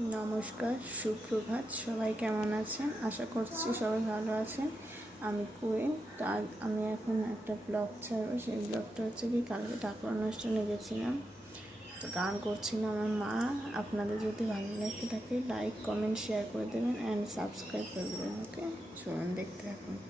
নমস্কার, সুপ্রভাত। সবাই কেমন আছেন? আশা করছি সবাই ভালো আছেন। আমি কুইন। তো আজ আমি এখন একটা ব্লগ ছাড়বো। সেই ব্লগটা হচ্ছে কি, কালকে ঠাকুর অনুষ্ঠানে গেছিলাম, তো গান করছিল আমার মা। আপনাদের যদি ভালো লেগে থাকে লাইক, কমেন্ট, শেয়ার করে দেবেন অ্যান্ড সাবস্ক্রাইব করে দেবেন। ওকে, চলুন দেখতে থাকুন।